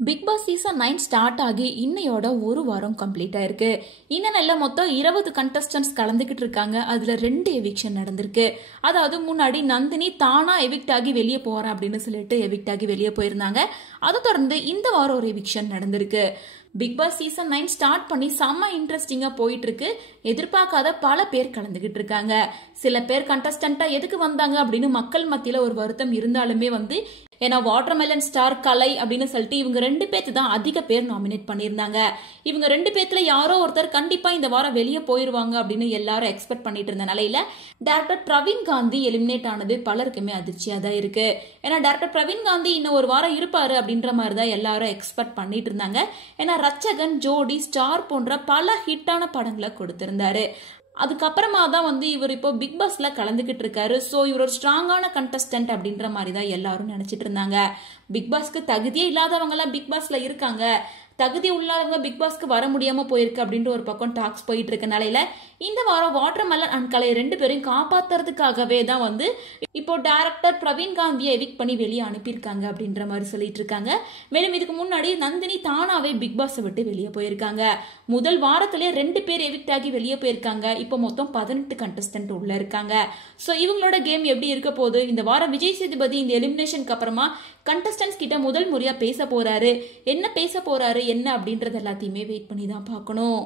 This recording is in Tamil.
பிக் பாஸ் சீசன் 9 ஸ்டார்ட் ஆகி இன்னையோட ஒரு வாரம் கம்ப்ளீட் ஆயிருக்கு. இந்த நாள்ல மொத்தம் 20 கண்டஸ்டன்ஸ் கலந்துகிட்டு இருக்காங்க. அதுல 2 எவிக்ஷன் நடந்திருக்கு. அதாவது முன்னாடி நந்தினி தானா எவிக்ட் ஆகி வெளியே போறேன் அப்படின்னு சொல்லிட்டு எவிக்ட் ஆகி வெளியே போயிருந்தாங்க. அதை தொடர்ந்து இந்த வாரம் ஒரு எவிக்ஷன் நடந்திருக்கு. பிக் பாஸ் சீசன் 9 ஸ்டார்ட் பண்ணி செம்ம இன்ட்ரெஸ்டிங்கா போயிட்டு இருக்கு. எதிர்பார்க்காத பல பேர் கலந்துகிட்டு இருக்காங்க. சில பேர் கண்டஸ்டன்டா எதுக்கு வந்தாங்க அப்படின்னு மக்கள் மத்தியில ஒரு வருத்தம் இருந்தாலுமே ஏன்னா வாட்டர்மெலன் ஸ்டார் கலை அப்படின்னு சொல்லிட்டு இவங்க 2 பேர்த்து தான் அதிக பேர் நாமினேட் பண்ணியிருந்தாங்க. இவங்க 2 பேர்த்துல யாரோ ஒருத்தர் கண்டிப்பா இந்த வாரம் வெளியே போயிருவாங்க அப்படின்னு எல்லாரும் எக்ஸ்பெக்ட் பண்ணிட்டு இருந்த நிலையில டைரக்டர் பிரவீன் காந்தி எலிமினேட் ஆனது பலருக்குமே அதிர்ச்சியா தான் இருக்கு. ஏன்னா டைரக்டர் பிரவீன் காந்தி இன்னும் ஒரு வாரம் இருப்பாரு அப்படின்ற மாதிரி தான் எல்லாரும் எக்ஸ்பெக்ட் பண்ணிட்டு இருந்தாங்க. ஏன்னா ரச்சகன், ஜோடி, ஸ்டார் போன்ற பல ஹிட்டான படங்களை கொடுத்திருந்தாரு. அதுக்கப்புறமா தான் இவர் இப்போ பிக் பாஸ்ல கலந்துகிட்டு இருக்காரு. ஸோ இவர் ஒரு ஸ்ட்ராங்கான கண்டஸ்டன்ட் அப்படின்ற மாதிரி தான் எல்லாரும் நினைச்சிட்டு இருந்தாங்க. பிக் பாஸ்க்கு தகுதியே இல்லாதவங்க எல்லாம் பிக் பாஸ்ல இருக்காங்க, தகுதி உள்ளவங்க பிக் பாஸ்க்கு வர முடியாம போயிருக்கு அப்படின்ற ஒரு பக்கம் டாக்ஸ் போயிட்டு இருக்க நிலையில இந்த வாரம் வாட்டர்மெலன் அண்ட் கலை 2 பேரையும் காப்பாத்துறதுக்காகவே தான் இப்போ டைரக்டர் பிரவீன் காந்தியை எவிக்ட் பண்ணி வெளியே அனுப்பியிருக்காங்க அப்படின்ற மாதிரி சொல்லிட்டு இருக்காங்க. மேலும் இதுக்கு முன்னாடி நந்தினி தானாவே பிக் பாஸை விட்டு வெளியே போயிருக்காங்க. முதல் வாரத்திலே 2 பேர் எவிக்ட் ஆகி வெளியே போயிருக்காங்க. இப்போ மொத்தம் 18 கண்டஸ்டன்ட் உள்ள இருக்காங்க. ஸோ இவங்களோட கேம் எப்படி இருக்க போகுது? இந்த வாரம் விஜய் சேதுபதி இந்த எலிமினேஷனுக்கு அப்புறமா கண்டஸ்டன்ஸ் கிட்ட முதல் முறையா பேச போறாரு. என்ன பேச போறாரு என்ன அப்படின்றது எல்லாத்தையுமே வெயிட் பண்ணி தான் பார்க்கணும்.